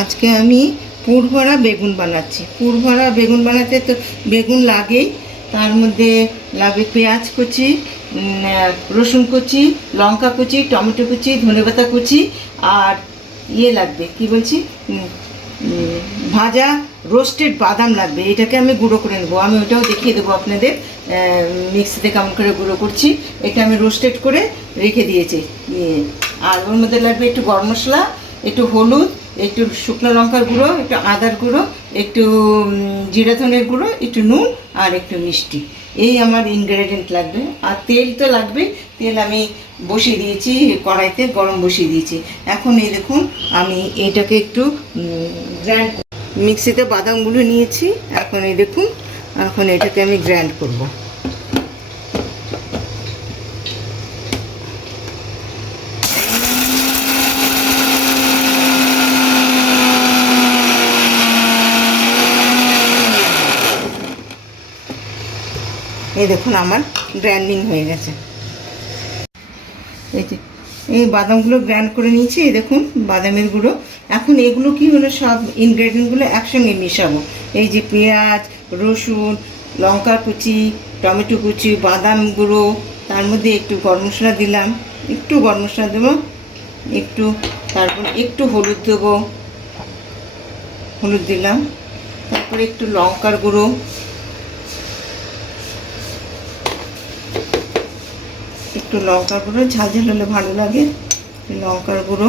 আজকে আমি পুর ভরা বেগুন বানাচ্ছি। পুর ভরা বেগুন বানাতে তো বেগুন লাগেই, তার মধ্যে লাগবে পেঁয়াজ কুচি, রসুন কুচি, লঙ্কা কুচি, টমেটো কুচি, ধনেপাতা কুচি, আর লাগবে কি বলছি, ভাজা রোস্টেড বাদাম লাগবে। এটাকে আমি গুঁড়ো করে নেবো, আমি ওটাও দেখিয়ে দেবো আপনাদের মিক্সিতে কেমন করে গুঁড়ো করছি। এটা আমি রোস্টেড করে রেখে দিয়েছি। আর ওর মধ্যে লাগবে একটু গরম মশলা, একটু হলুদ, একটু শুকনো লঙ্কার গুঁড়ো, একটু আদার গুঁড়ো, একটু জিরা ধনের গুঁড়ো, একটু নুন আর একটু মিষ্টি। এই আমার ইনগ্রেডিয়েন্ট লাগবে। আর তেল তো লাগবে, তেল আমি বসিয়ে দিয়েছি কড়াইতে, গরম বসিয়ে দিয়েছি। এখন এই দেখুন আমি এটাকে একটু গ্রাইন্ড, মিক্সিতে বাদামগুলো নিয়েছি। এখন এই দেখুন, এখন এটাকে আমি গ্রাইন্ড করব। এই দেখুন আমার গ্রাইন্ডিং হয়ে গেছে। এই যে এই বাদামগুলো গ্রাইন্ড করে নিয়েছি, এই দেখুন বাদামের গুঁড়ো। এখন এগুলো কি হলো, সব ইনগ্রেডিয়েন্টগুলো একসঙ্গে মেশাবো। এই যে পেঁয়াজ, রসুন, লঙ্কা কুচি, টমেটো কুচি, বাদাম গুঁড়ো, তার মধ্যে একটু গরম মশলা দিলাম, একটু গরম মশলা দেবো, একটু, তারপর একটু হলুদ দেবো, হলুদ দিলাম, তারপরে একটু লঙ্কার গুঁড়ো, একটু লঙ্কার গুঁড়ো, ঝাল ঝাল হলে ভালো লাগে, লঙ্কার গুঁড়ো,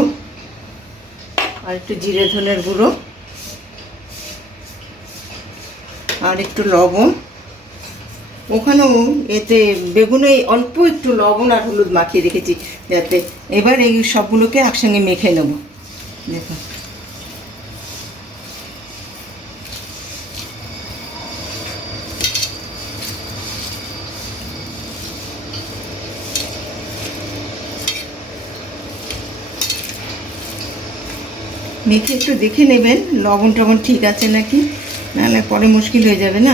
আর একটু জিরে ধনের গুঁড়ো, আর একটু লবণ। ওখানেও এতে বেগুনে অল্প একটু লবণ আর হলুদ মাখিয়ে রেখেছি যাতে। এবার এই সবগুলোকে একসঙ্গে মেখে নেব। দেখুন মেখে একটু দেখে নেবেন লবণ টবণ ঠিক আছে নাকি, নাহলে পরে মুশকিল হয়ে যাবে না।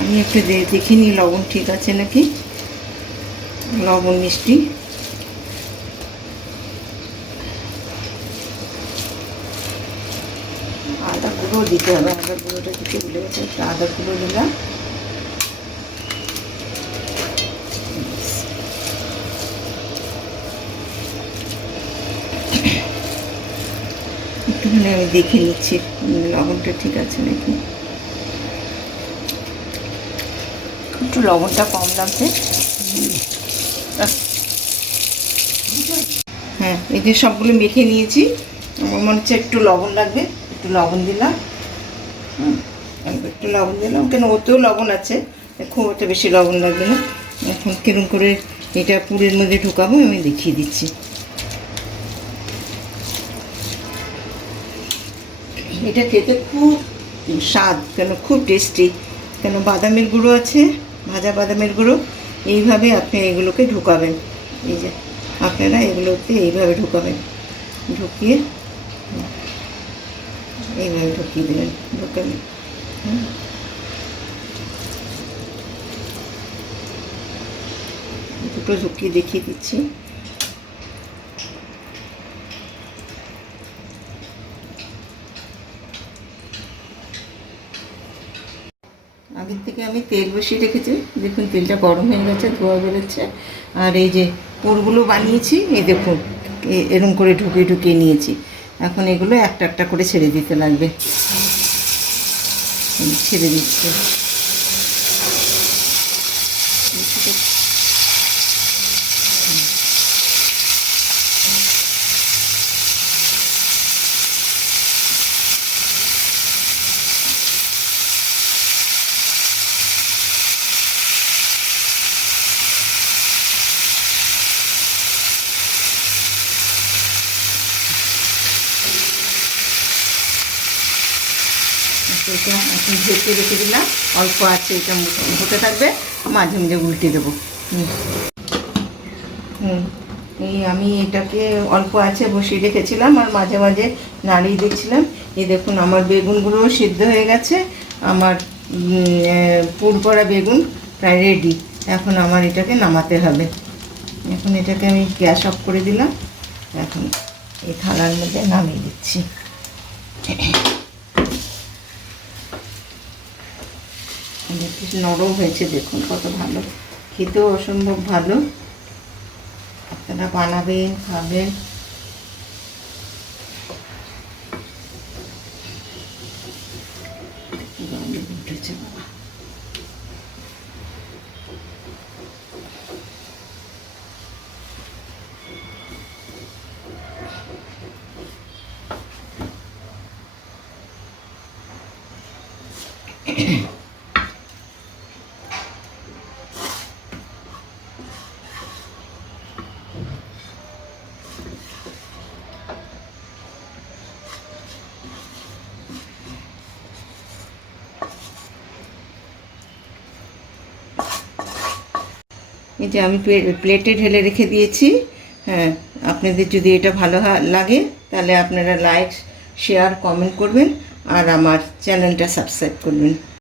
আমি একটু দেখে নিই লবণ ঠিক আছে নাকি, লবণ মিষ্টি। আদা গুঁড়ো দিতে হবে, আদা গুঁড়োটা দিতে ভুলে গেছে, আদা গুঁড়ো দিলাম। একটুখানি আমি দেখে নিচ্ছি লবণটা ঠিক আছে নাকি, একটু লবণটা কম লাগছে। হ্যাঁ, এই যে সবগুলো মেখে নিয়েছি, আমার মনে হচ্ছে একটু লবণ লাগবে, একটু লবণ দিলাম। একটু লবণ দিলাম, কেন ওতেও লবণ আছে, খুব একটা বেশি লবণ লাগবে না। এখন কিরম করে এটা পুরের মধ্যে ঢুকাবো আমি দেখিয়ে দিচ্ছি। এটা খেতে খুব স্বাদ, কেন খুব টেস্টি, কেন বাদামের গুঁড়ো আছে, ভাজা বাদামের গুঁড়ো। এইভাবে আপনি এগুলোকে ঢুকাবেন, এই যে আপনারা এগুলোতে এইভাবে ঢুকাবেন, ঢুকিয়ে এইভাবে ঢুকিয়ে দেবেন, ঢুকাবেন। দুটো ঢুকিয়ে দেখিয়ে দিচ্ছি। আগের থেকে আমি তেল বসিয়ে রেখেছি, দেখুন তেলটা গরম হয়ে গেছে, ধোয়া বেরোচ্ছে। আর এই যে পুরগুলো বানিয়েছি, এই দেখুন এরকম করে ঢুকিয়ে ঢুকিয়ে নিয়েছি। এখন এগুলো একটা একটা করে ছেড়ে দিতে লাগবে, ছেড়ে দিচ্ছে। এটা এখন ঢেকে রেখে দিলাম, অল্প আছে, এটা হতে থাকবে, মাঝে মাঝে উল্টে দেবো। এই আমি এটাকে অল্প আছে বসিয়ে রেখেছিলাম আর মাঝে মাঝে নাড়িয়ে দিচ্ছিলাম। এই দেখুন আমার বেগুনগুলো সিদ্ধ হয়ে গেছে, আমার পুর করা বেগুন প্রায় রেডি। এখন আমার এটাকে নামাতে হবে। এখন এটাকে আমি গ্যাস অফ করে দিলাম, এখন এই থালার মধ্যে নামিয়ে দিচ্ছি। বেশ নরম হয়েছে, দেখুন কত ভালো, খেতেও অসম্ভব ভালো। আপনারা বানাবেন, খাবেন। উঠেছে বাবা। এই যে আমি প্লেটে ঢেলে রেখে দিয়েছি। হ্যাঁ, আপনাদের যদি এটা ভালো লাগে তাহলে আপনারা লাইক, শেয়ার, কমেন্ট করবেন আর আমার চ্যানেলটা সাবস্ক্রাইব করবেন।